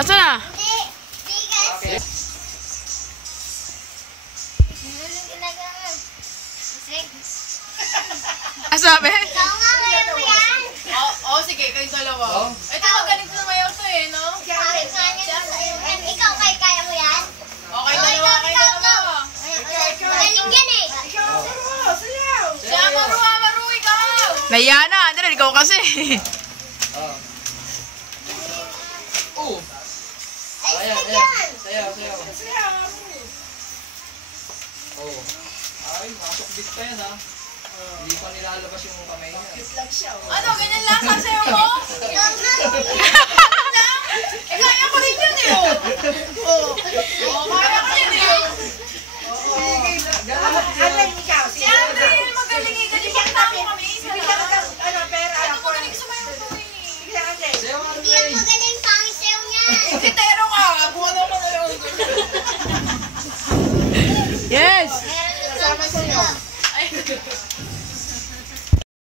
Asa na? Okay. Asa be? Oo, sige, kayong dalawa. Ito magaling ko na mayaw to eh, no? Ikaw kaya mo yan? Okay, dalawa, kayo dalawa. Magaling yan eh. Siya, maru, ikaw! Naya na, Andrea, ikaw kasi. Ayan, ayan. Sayaw. Oh. Ay, makasukbit pa yan ha. Hindi pa nilalabas yung kamay niya. Ano, ganyan lang, sasayaw mo? Kaya ko rin yun eh, oh. Kaya ko yun eh, oh. Si Andre, magaling eh. Ganyan pagtamo kami. Ano magaling sumayaw to eh. Sayaw, Hindi yan Andre. magaling pangit sayaw niya. Kitero ka, buwan ako na yun. Yes! Meron na lang. Ay,